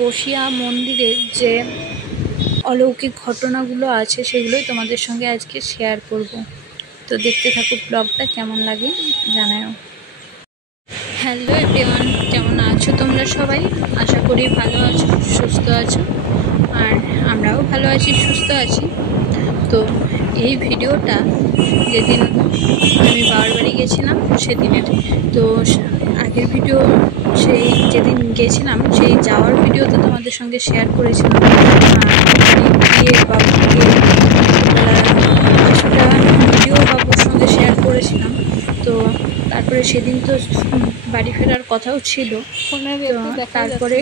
বসিয়া মন্দিরের যে অলৌকিক ঘটনাগুলো আছে সেগুলোই তোমাদের সঙ্গে আজকে শেয়ার করব। তো দেখতে থাকো ব্লগটা, কেমন লাগে জানাও। হ্যালো এভরিওয়ান, কেমন আছো তোমরা সবাই? আশা করি ভালো আছো, সুস্থ আছো, আর আমরাও ভালো আছি, সুস্থ আছি। তো এই ভিডিওটা যেদিন আমি বাবার বাড়ি গেছিলাম সেদিনের, তো আগের ভিডিও সেই যেদিন গেছিলাম সেই যাওয়ার ভিডিও তো তোমাদের সঙ্গে শেয়ার করেছিলাম। গিয়ে বাবুকে কিছুটা ভিডিও বাবুর সঙ্গে শেয়ার করেছিলাম। তো তারপরে সেদিন তো বাড়ি ফেরার কথাও ছিল, তারপরে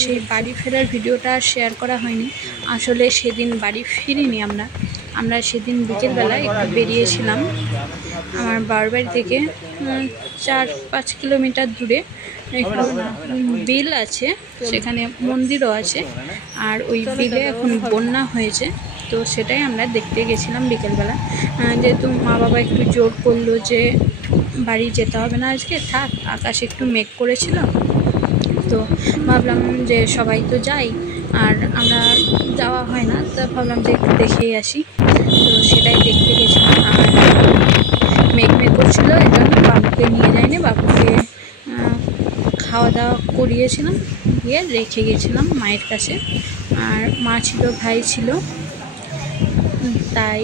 সেই বাড়ি ফেরার ভিডিওটা আর শেয়ার করা হয়নি। আসলে সেদিন বাড়ি ফিরিনি আমরা সেদিন বিকেলবেলা একটু বেরিয়েছিলাম আমার বাবার বাড়ি থেকে 4-5 কিলোমিটার দূরে একটু বিল আছে, সেখানে মন্দিরও আছে, আর ওই বিলে এখন বন্যা হয়েছে। তো সেটাই আমরা দেখতে গেছিলাম বিকেলবেলা। যেহেতু মা বাবা একটু জোর করলো যে বাড়ি যেতে হবে না আজকে, থাক, আকাশ একটু মেঘ করেছিল। তো ভাবলাম যে সবাই তো যাই, আর আমরা যাওয়া হয় না, তো ভাবলাম যে একটু দেখেই আসি। তো সেটাই দেখতে গেছিলাম, আর মেঘ করছিল, এই জন্য বাবুকে নিয়ে যাইনি। বাবুকে খাওয়া দাওয়া করিয়েছিলাম, দিয়ে রেখে গেছিলাম মায়ের কাছে। আর মা ছিল, ভাই ছিল, তাই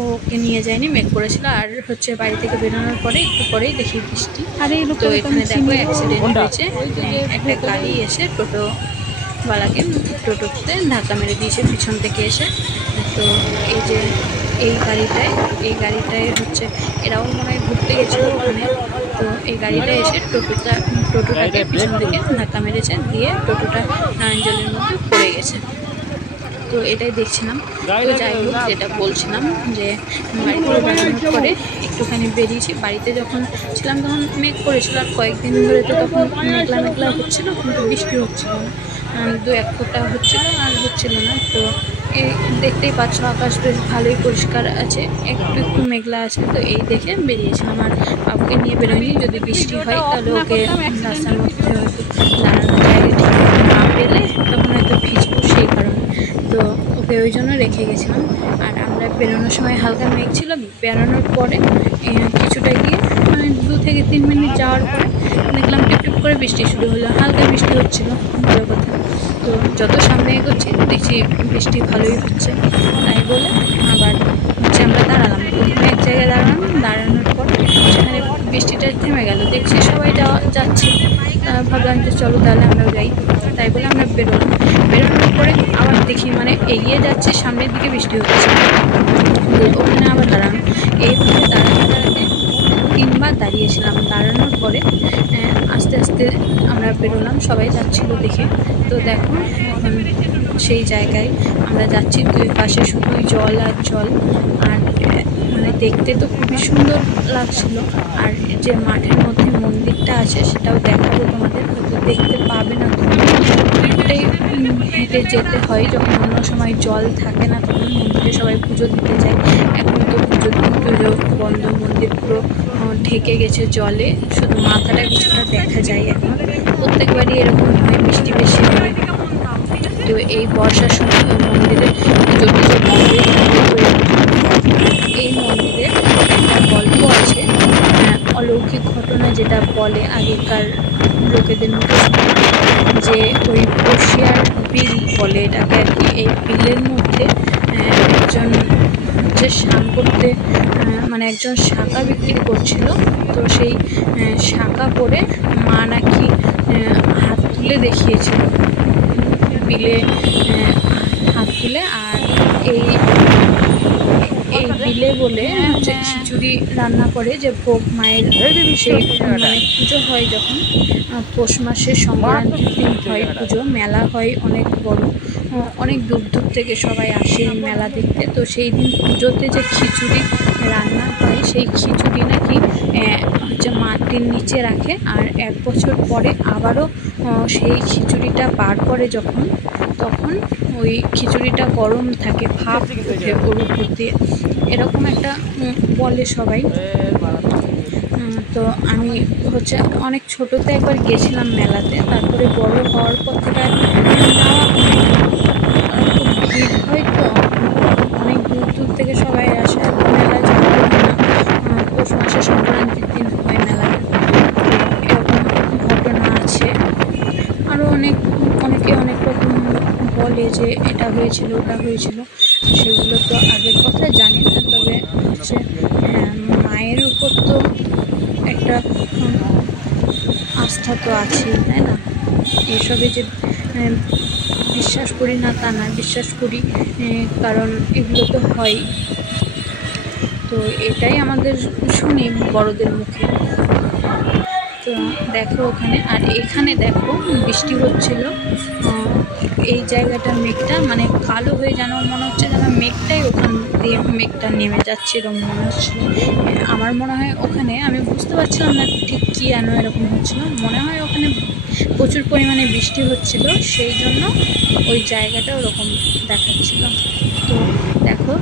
ওকে নিয়ে যায়নি, মেঘ করেছিল। আর বাড়ি থেকে বেরোনোর পরে একটু পরেই দেখি বৃষ্টি। তো এখানে দেখো অ্যাক্সিডেন্ট হয়েছে, একটা গাড়ি এসে টোটোওয়ালাকে টোটোতে ধাক্কা মেরে দিয়েছে পিছন থেকে এসে। তো এই যে এই গাড়িটায় এরাও মনে হয় ঘুরতে গেছিলো ওখানে। তো এই গাড়িটা এসে টোটোটাকে পিছন থেকে ধাক্কা মেরেছে, দিয়ে টোটোটা নারায়ণজলের মধ্যে পড়ে গেছে। তো এটাই দেখছিলাম। তো যাই হোক, যেটা বলছিলাম যে বাড়িতে বেড়ানোর পরে একটুখানি বেরিয়েছি। বাড়িতে যখন ছিলাম তখন মেঘ করেছিল, আর কয়েকদিন ধরে তো তখন মেঘলা হচ্ছিলো, কিন্তু বৃষ্টি হচ্ছিল না, 2-1 ফোঁটা হচ্ছিলো আর হচ্ছিল না। তো এই দেখতেই পাচ্ছ আকাশ বেশ ভালোই পরিষ্কার আছে, একটু মেঘলা আছে। তো এই দেখে বেরিয়েছিলাম, আর বাবুকে নিয়ে বেরোয়নি। যদি বৃষ্টি হয় তাহলে ওকে রাস্তার মধ্যে দাঁড়ানোর জায়গা ঠিক না পেলে তখন হয়তো ভিজবো, সেই কারণে। তো ওকে ওই জন্য রেখে গেছিলাম। আর আমরা বেরোনোর সময় হালকা মেঘ ছিল, বেরোনোর পরে কিছুটা গিয়ে 2 থেকে 3 মিনিট যাওয়ার পরে দেখলাম টিপটিপ করে বৃষ্টি শুরু হলো, হালকা বৃষ্টি হচ্ছিল, ভালো কথা। তো যত সামনে এগোচ্ছি দেখছি বৃষ্টি ভালোই হচ্ছে, তাই বলে আবার আমরা দাঁড়ালাম, প্রথমে এক জায়গায় দাঁড়ানোর পর সেখানে বৃষ্টিটা থেমে গেল, দেখছি সবাই যাচ্ছে। ভাবলাম যে চলো তাহলে আমরাও যাই, তাই বলে আমরা বেরোনোর পরে আবার দেখি এগিয়ে যাচ্ছে, সামনের দিকে বৃষ্টি হচ্ছে। ওখানে আবার দাঁড়ানো, এইভাবে দাঁড়াতে 3বার দাঁড়িয়েছিলাম। দাঁড়ানোর পরে আস্তে আস্তে আমরা বেরোলাম, সবাই যাচ্ছিল দেখে। তো দেখো এখন সেই জায়গায় আমরা যাচ্ছি, 2 পাশে শুধুই জল আর জল, আর দেখতে তো খুবই সুন্দর লাগছিল। আর যে মাঠের মধ্যে মন্দিরটা আছে সেটাও দেখাবো তোমাদের, হয়তো দেখতে পাবে না তুমি, অনেকটাই হেঁটে যেতে হয়। যখন অন্য সময় জল থাকে না তখন মন্দিরে সবাই পুজো দিতে যায়, এখন তো পুজো বন্ধ, মন্দির পুরো ঢেকে গেছে জলে, শুধু মাথাটা কিছুটা দেখা যায়। এখন প্রত্যেকবারই এরকম হয়, বৃষ্টি বেশি হয়। তো এই বর্ষার সময় মন্দিরে পুজো বন্ধই থাকে। এই মন্দিরে একটা গল্প আছে, অলৌকিক ঘটনা যেটা বলে আগেকার লোকেদের মুখে, যে ওই বসিয়ার বিল বলে এটাকে আর কি। এই বিলের মধ্যে একজন স্নান করতে একজন শাঁখা বিক্রি করছিল। তো সেই শাঁখা পরে মা নাকি হাত তুলে দেখিয়েছিল বিলে, হাত তুলে। আর এই বিলে বলে খিচুড়ি রান্না করে যে ভোগ মায়ের, সেই পুজো হয় যখন পৌষ মাসের সংক্রান্তির দিন হয় পুজো, মেলা হয় অনেক বড়, অনেক দূর থেকে সবাই আসে এই মেলা দেখতে। তো সেই দিন পুজোতে যে খিচুড়ি রান্না হয়, সেই খিচুড়ি নাকি মাটির নিচে রাখে, আর 1 বছর পরে আবারও সেই খিচুড়িটা বার করে তখন ওই খিচুড়িটা গরম থাকে, ভাপ ওঠে ওর উপর দিয়ে, এরকম একটা বলে সবাই। তো আমি অনেক ছোটোতে একবার গেছিলাম মেলাতে, তারপরে বড় হওয়ার পর থেকে অনেকে অনেক রকম বলে যে এটা হয়েছিল ওটা হয়েছিল, সেগুলো তো আগের কথা জানি না। তবে হচ্ছে মায়ের উপর তো একটা আস্থা তো আছেই, তাই না? এসবে যে বিশ্বাস করি না তা না, বিশ্বাস করি, কারণ এগুলো তো হয়। তো এটাই আমাদের শুনি বড়দের মুখে। তো দেখো ওখানে, আর এখানে দেখো বৃষ্টি হচ্ছিল। এই জায়গাটার মেঘটা মানে কালো হয়ে যেন মনে হচ্ছে যেন মেঘটাই ওখান দিয়ে মেঘটা নেমে যাচ্ছে এরকম মনে হচ্ছিল। আমার মনে হয় ওখানে, আমি বুঝতে পারছিলাম না ঠিক কী যেন এরকম হচ্ছিল, মনে হয় ওখানে প্রচুর পরিমাণে বৃষ্টি হচ্ছিল, সেই জন্য ওই জায়গাটা ওরকম দেখাচ্ছিল। তো দেখো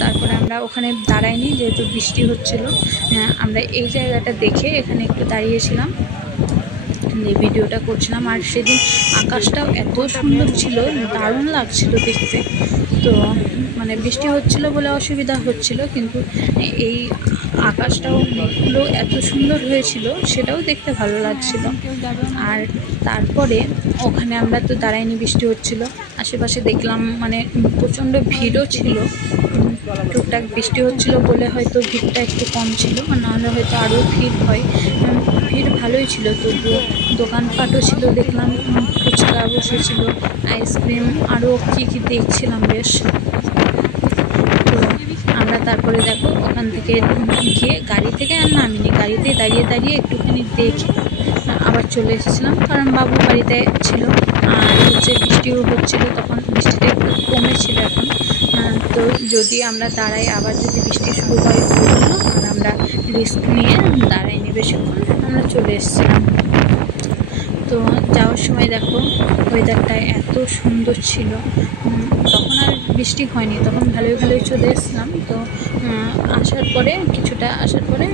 তারপরে আমরা ওখানে দাঁড়াইনি যেহেতু বৃষ্টি হচ্ছিল। আমরা এই জায়গাটা দেখে এখানে একটু দাঁড়িয়েছিলাম, এই ভিডিওটা করছিলাম। আর সেদিন আকাশটাও এত সুন্দর ছিল, দারুণ লাগছিল দেখতে। তো মানে বৃষ্টি হচ্ছিল বলে অসুবিধা হচ্ছিল, কিন্তু এই আকাশটাও মেঘগুলো এত সুন্দর হয়েছিল, সেটাও দেখতে ভালো লাগছিল। আর তারপরে ওখানে আমরা তো দাঁড়াইনি, বৃষ্টি হচ্ছিল, আশেপাশে দেখলাম মানে প্রচণ্ড ভিড়ও ছিল। টুকটাক বৃষ্টি হচ্ছিল বলে হয়তো ভিড়টা একটু কম ছিল, নাহলে হয়তো আরও ভিড় হয়। ভিড় ভালোই ছিল, তবুও দোকানপাটও ছিল, দেখলাম ফুচকা বসেছিল, আইসক্রিম, আরও কী কী দেখছিলাম বেশ। তো আমরা তারপরে দেখো ওখান থেকে গিয়ে গাড়ি থেকে আর নামিনি, গাড়িতে দাঁড়িয়ে দাঁড়িয়ে একটুখানি দেখে আবার চলে এসেছিলাম, কারণ বাবু বাড়িতে ছিল। আর হচ্ছে বৃষ্টিও হচ্ছিলো, তখন বৃষ্টিটা একটু কমেছিল এখন। তো যদি আমরা দাঁড়াই আবার যদি বৃষ্টি শুরু হয় ওই জন্য আমরা রিস্ক নিয়ে দাঁড়াইনি বেশিক্ষণ, আমরা চলে এসেছিলাম। তো যাওয়ার সময় দেখো ওয়েদারটা এত সুন্দর ছিল, তখন আর বৃষ্টি হয়নি, তখন ভালোই ভালোই চলে এসেছিলাম। তো আসার পরে কিছুটা আসার পরে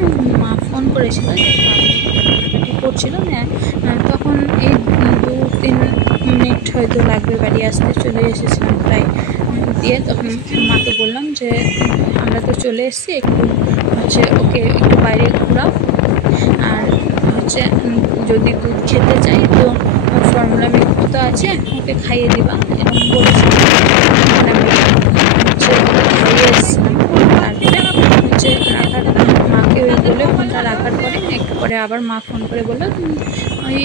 মা ফোন করেছিল যে কান্নাকাটি করছিল, তখন এই 2-3 মিনিট হয়তো লাগবে বাড়ি আসতে, চলে এসেছিলাম প্রায়। দিয়ে তখন মাকে বললাম যে আমরা তো চলে এসেছি, একটু হচ্ছে ওকে একটু বাইরে ঘোরাও, আর হচ্ছে যদি দুধ খেতে চাই তো ফর্মুলা মিল্ক তো আছে, ওকে খাইয়ে দিবা, এরকম বলেছিলাম। হচ্ছে খাইয়ে এসেছিলাম। তারপরে হচ্ছে রাখার মাকে ওই বলে ফোনটা রাখার পরে একটু পরে আবার মা ফোন করে বললো ওই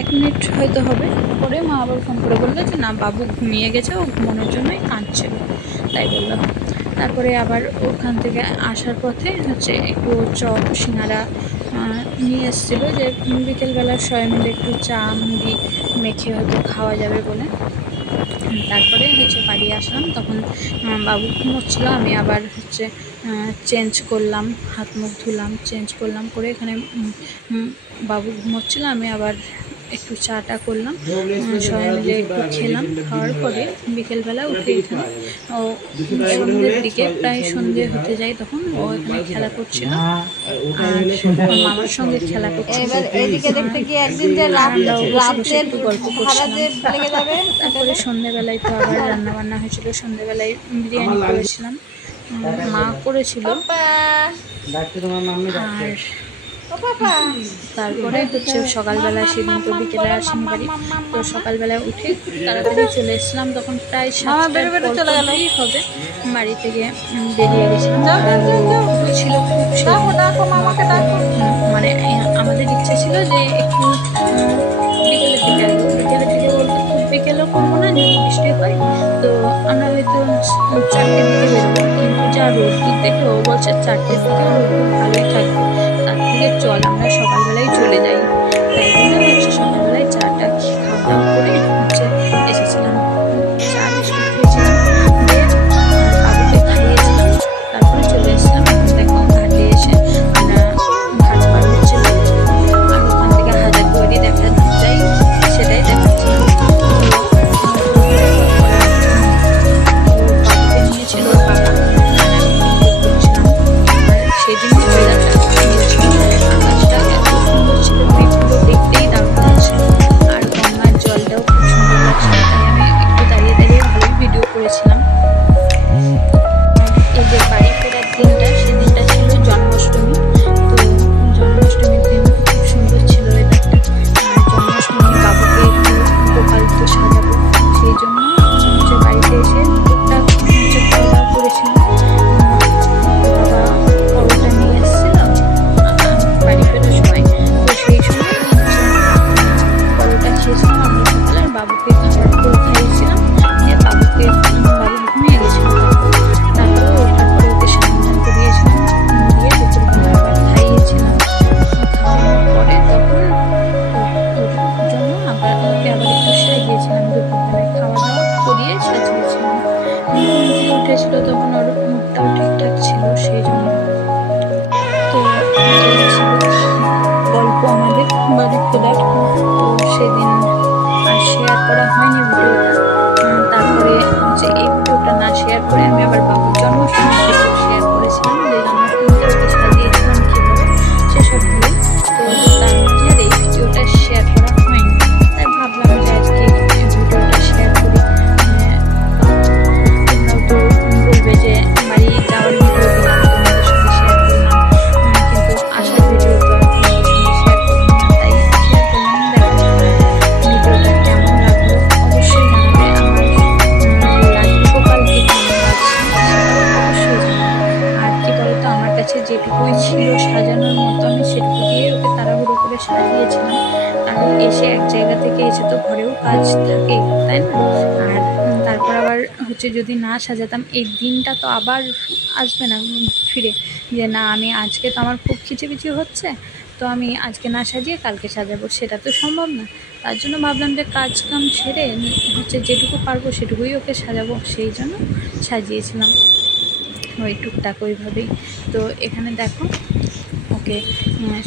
1 মিনিট হয়তো হবে, পরে মা আবার ফোন করে বললো যে না, বাবু ঘুমিয়ে গেছে, ও ঘুমানোর জন্যই কাঁদছিল, তাই বললো। তারপরে আবার ওখান থেকে আসার পথে হচ্ছে একটু চপ সিঙ্গারা নিয়ে এসেছিলো, যে বিকেলবেলা সবাই মিলে একটু চা মুড়ি মেখে হয়তো খাওয়া যাবে বলে। তারপরে হচ্ছে বাড়ি আসলাম, তখন বাবু ঘুমোচ্ছিল, আমি আবার হচ্ছে চেঞ্জ করলাম, হাত মুখ ধুলাম, চেঞ্জ করলাম, করে এখানে বাবু ঘুমোচ্ছিল, আমি আবার একটু চাটা করলাম, সবাই মিলে একটু খেলাম। খাওয়ার পরে বিকেলবেলা উঠে এখানে ও সন্ধ্যের দিকে, প্রায় সন্ধ্যে হতে যায়, তখন ও এখানে খেলা করছিল আর মামার সঙ্গে খেলা করছিল। একটু গল্প করছিলাম। তারপরে সন্ধ্যেবেলায় তো আবার রান্নাবান্না হয়েছিল, সন্ধ্যেবেলায় বিরিয়ানি করেছিলাম, মা করেছিল। আর তারপরে হচ্ছে সকালবেলা, সেদিন তো বিকেলে আসেন বাড়ি, তো সকালবেলায় উঠে তাড়াতাড়ি চলে এসেছিলাম, তখন প্রায় 7টার হবে, বাড়ি থেকে বেরিয়ে গেছিলাম। ছিল খুব, মানে আমাদের ইচ্ছা ছিল যে একটু বিকেলের দিকে আসবো, বিকেলের দিকে বলতে খুব বিকেলও করবো না, যদি বৃষ্টি হয় তো আমরা হয়তো 4টের দিকে বেরোবো, কিন্তু যা রোদ্দুর দেখে ও বলছে 4টের দিকে রোদ্দুর ভালোই থাকবে, তার থেকে চল আমরা সকালবেলায় চলে যাই। তাই জন্য হচ্ছে সকালবেলায় চাটা খাওয়া দাওয়া করে হচ্ছে এসেছিলাম, চা বিস্কুট খেয়েছিলাম, দিয়ে বাবুকে খাইয়েছিলাম, তারপরে চলে এসেছিলাম। দেখো ঘাটে এসে আমরা ঘাট পার হচ্ছিলাম, আর ওখান থেকে হাজারদুয়ারি দেখা যায়, সেটাই দেখাচ্ছিলাম। বাবুকে নিয়েছিল বাবা, সেদিন ওয়েদারটা আকাশটা এত সুন্দর ছিল। বাবুকে খাবার খাইয়েছিলাম, দিয়ে বাবু ঘুমিয়ে গেছিল। তারপরে ওঠার পরে ওকে স্নান করিয়েছিলাম, দিয়ে দুপুরবেলা আবার খাইয়েছিলাম। খাওয়ানোর পরে তখন ওর জন্য আবার ওকে একটু সাজিয়েছিলাম। দুপুরবেলায় খাওয়া দাওয়া করিয়ে সাজিয়েছিলাম। উঠেছিল তখন ওর মুখটাও ঠিকঠাক ছিল, সেই জন্য। তো এই ছিল গল্প আমাদের বাড়ি খোলার। তো সেদিন আর শেয়ার করা হয়নি ভিডিওটা। তারপরে হচ্ছে এই ভিডিওটা না শেয়ার করে আমি আবার বাবুর জন্মাষ্টমীর ভিডিও শেয়ার করেছিলাম, যে জন্মাষ্টমীতে ওকে সাজিয়েছিলাম কীভাবে সেসব ভিডিও। তো তার মাঝে আর এই ভিডিওটা শেয়ার করা হয়নি, তাই ভাবলাম যে আজকে ভিডিওটা শেয়ার করি। তোমরাও তো বলবে যে বাড়ি যাওয়ার ভিডিও দিলাম, তোমাদের সঙ্গে শেয়ার করলাম, কিন্তু আসার ভিডিও তো আর তোমাদের সঙ্গে শেয়ার করলাম না, তাই শেয়ার করলাম। ভিডিওটা কেমন লাগলো অবশ্যই জানাবে। আমার লাড্ডু গোপালকে কেমন লাগছে অবশ্যই জানাবে। আর কি বলতো, আমার কাছে যেটুকুই ছিল সাজানোর মতো আমি সেটুকু দিয়ে ওকে তাড়াহুড়ো করে সাজিয়েছিলাম। কারণ এসে এক জায়গা থেকে এসে তো ঘরেও কাজ থাকে, তাই না? আর তারপর আবার হচ্ছে যদি না সাজাতাম এই দিনটা তো আবার আসবে না ফিরে, যে না আমি আজকে তো আমার খুব খিচিবিচি হচ্ছে, তো আমি আজকে না সাজিয়ে কালকে সাজাবো, সেটা তো সম্ভব না। তার জন্য ভাবলাম যে কাজ কাম ছেড়ে হচ্ছে যেটুকু পারবো সেটুকুই ওকে সাজাবো, সেই জন্য সাজিয়েছিলাম ওই টুকটাক ওইভাবেই। তো এখানে দেখো ওকে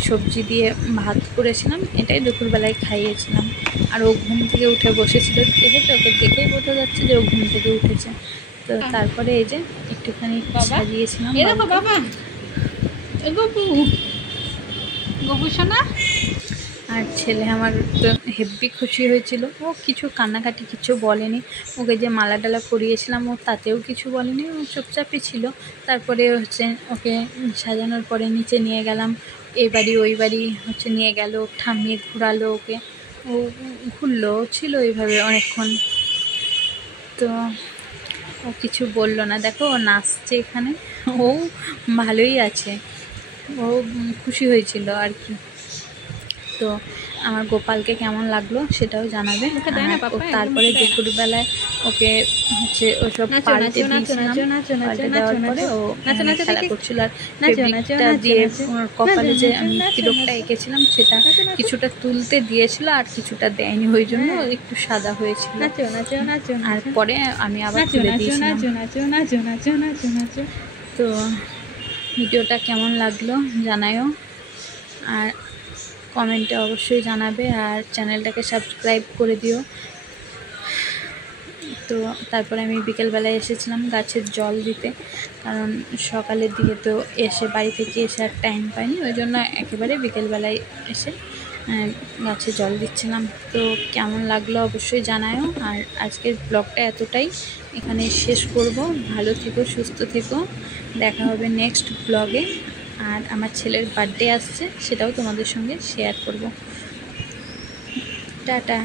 সবজি দিয়ে ভাত করেছিলাম, এটাই দুপুরবেলায় খাইয়েছিলাম। আর ও ঘুম থেকে উঠে বসেছিল, দেখেছো? ওকে দেখেই বোঝা যাচ্ছে যে ও ঘুম থেকে উঠেছে। তো তারপরে এই যে একটুখানি সাজিয়েছিলাম। বাবা গপু সোনা। আর ছেলে আমার তো হেব্বি খুশি হয়েছিল, ও কিছু কান্নাকাটি কিছু বলেনি। ওকে যে মালা ডালা পরিয়েছিলাম ও তাতেও কিছু বলেনি, ও চুপচাপই ছিল। তারপরে হচ্ছে ওকে সাজানোর পরে নিচে নিয়ে গেলাম, এই বাড়ি ওই বাড়ি হচ্ছে নিয়ে গেল, ঠামিয়ে ঘুরালো ওকে, ও ঘুরলো ছিল এইভাবে অনেকক্ষণ। তো ও কিছু বললো না, দেখো ও নাচছে এখানে, ও ভালোই আছে, ও খুশি হয়েছিল আর কি। তো আমার গোপালকে কেমন লাগলো সেটাও জানাবে। তারপরে দুপুরবেলায় ওকে হচ্ছে ওসব পাল্টে দেওয়ার পরে ও খেলা করছিল। আর ফেব্রিকটা দিয়ে কপালে যে আমি তিলকটা এঁকেছিলাম সেটা কিছুটা তুলতে দিয়েছিল আর কিছুটা দেয়নি, ওই জন্য একটু সাদা হয়েছিল। আর পরে আমি আবার তুলে দিয়েছিলাম। তো ভিডিওটা কেমন লাগলো জানায়ও, আর কমেন্টে অবশ্যই জানাবে, আর চ্যানেলটাকে সাবস্ক্রাইব করে দিও। তো তারপরে আমি বিকেলবেলায় এসেছিলাম গাছের জল দিতে, কারণ সকালের দিকে তো এসে বাড়ি থেকে এসে আর টাইম পাইনি, ওই জন্য একেবারে বিকেলবেলায় এসে গাছে জল দিচ্ছিলাম। তো কেমন লাগলো অবশ্যই জানায়ও। আর আজকের ব্লগটা এতটাই, এখানে শেষ করব। ভালো থেকো, সুস্থ থেকো, দেখা হবে নেক্সট ব্লগে। আর আমার ছেলের বার্থডে আসছে, সেটাও তোমাদের সঙ্গে শেয়ার করব। টাটা।